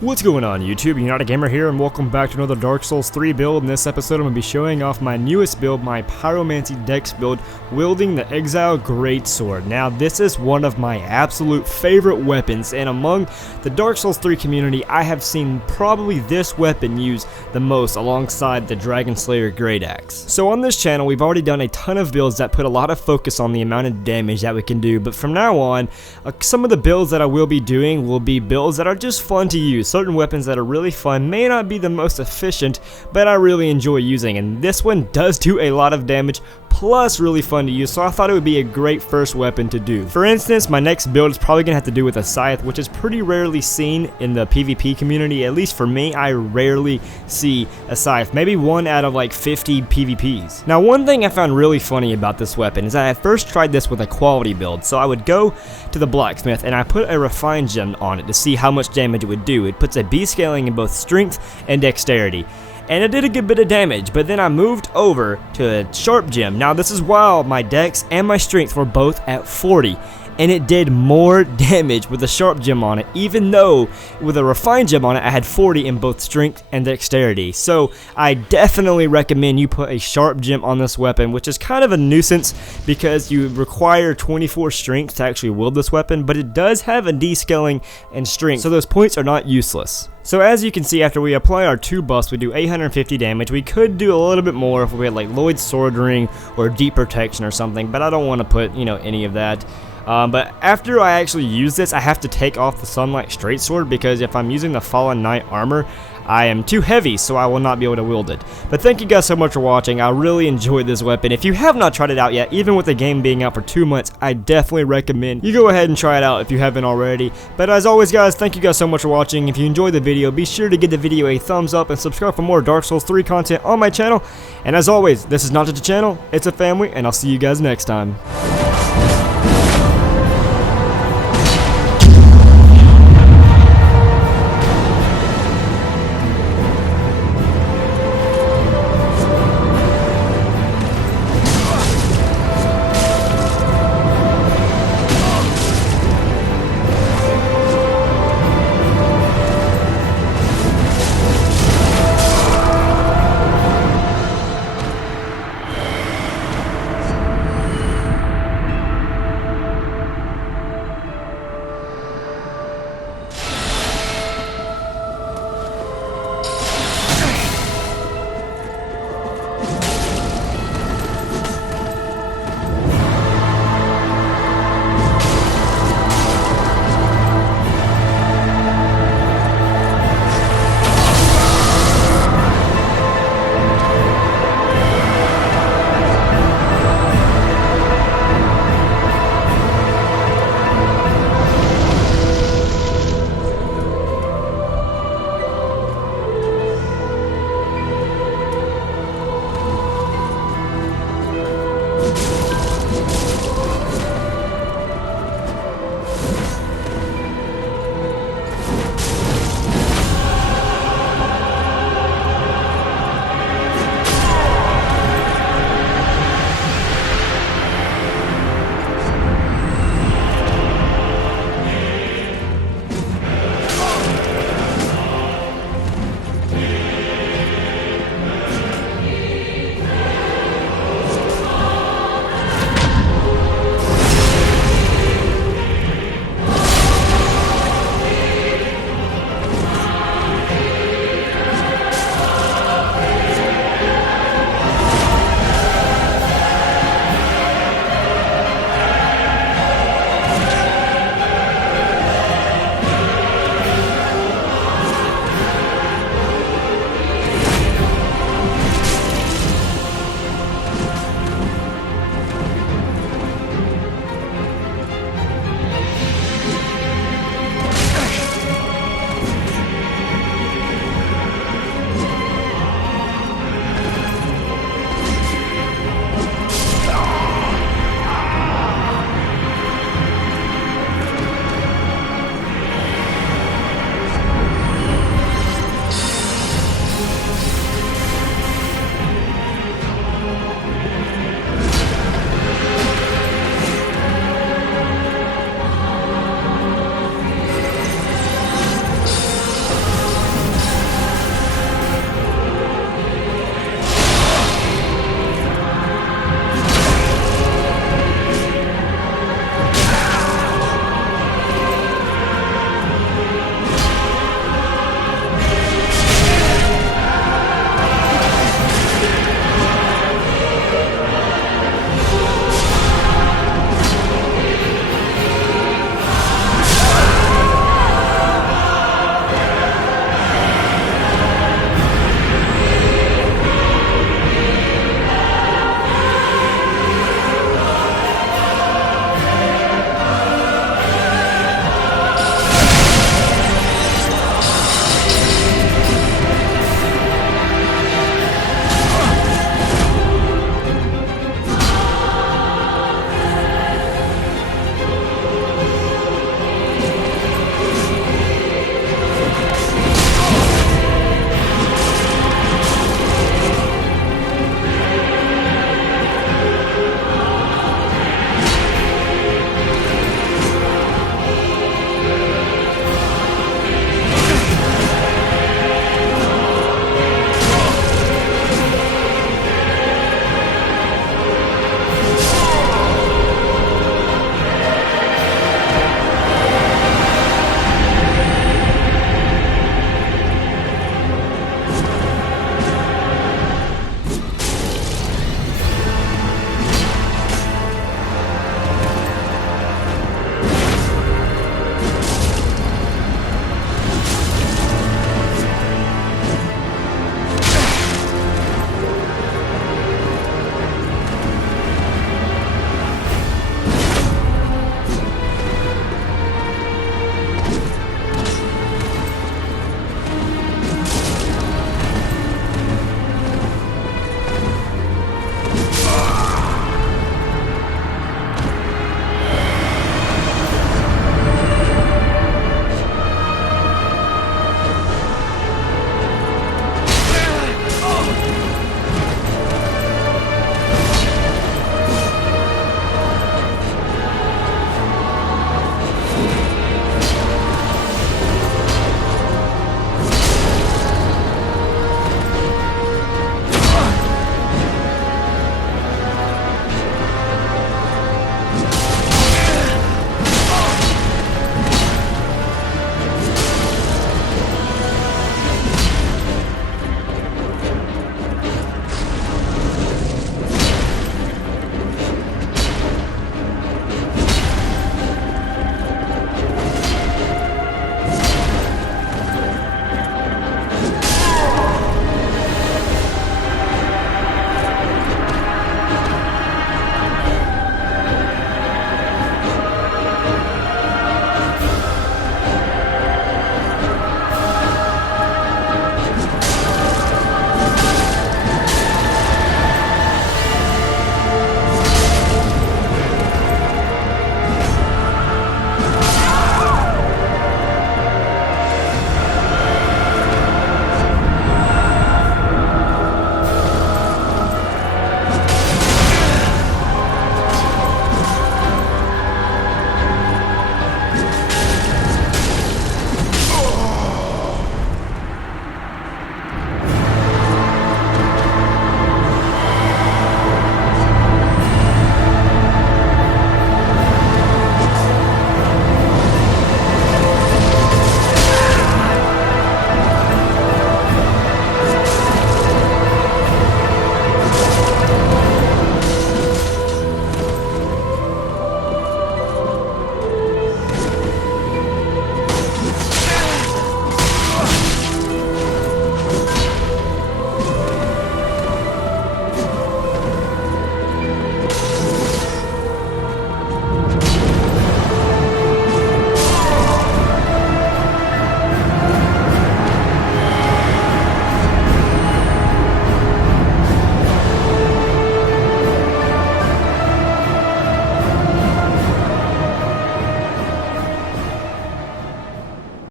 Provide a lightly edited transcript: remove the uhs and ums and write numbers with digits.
What's going on YouTube? You're Not a Gamer here, and welcome back to another Dark Souls 3 build. In this episode I'm going to be showing off my newest build, my Pyromancy Dex build, wielding the Exile Greatsword. Now this is one of my absolute favorite weapons, and among the Dark Souls 3 community I have seen probably this weapon used the most alongside the Dragon Slayer Great Axe. So on this channel we've already done a ton of builds that put a lot of focus on the amount of damage that we can do, but from now on some of the builds that I will be doing will be builds that are just fun to use. Certain weapons that are really fun may not be the most efficient, but I really enjoy using, and this one does do a lot of damage plus really fun to use, so I thought it would be a great first weapon to do. For instance, my next build is probably gonna have to do with a scythe, which is pretty rarely seen in the PvP community. At least for me, I rarely see a scythe, maybe one out of like 50 PvPs. Now one thing I found really funny about this weapon is that I first tried this with a quality build. So I would go to the blacksmith and I put a refined gem on it to see how much damage it would do. It puts a B scaling in both strength and dexterity, and it did a good bit of damage, but then I moved over to a sharp gem. Now this is while my dex and my strength were both at 40, and it did more damage with a sharp gem on it, even though with a refined gem on it I had 40 in both strength and dexterity. So I definitely recommend you put a sharp gem on this weapon, which is kind of a nuisance because you require 24 strength to actually wield this weapon, but it does have a descaling in strength, so those points are not useless. So as you can see, after we apply our 2 buffs, we do 850 damage. We could do a little bit more if we had like Lloyd's Sword Ring or Deep Protection or something, but I don't want to put, you know, any of that. But after I actually use this, I have to take off the Sunlight Straight Sword because if I'm using the Fallen Knight armor, I am too heavy, so I will not be able to wield it. But thank you guys so much for watching. I really enjoyed this weapon. If you have not tried it out yet, even with the game being out for 2 months, I definitely recommend you go ahead and try it out if you haven't already. But as always guys, thank you guys so much for watching. If you enjoyed the video, be sure to give the video a thumbs up and subscribe for more Dark Souls 3 content on my channel. And as always, this is not just a channel, it's a family, and I'll see you guys next time.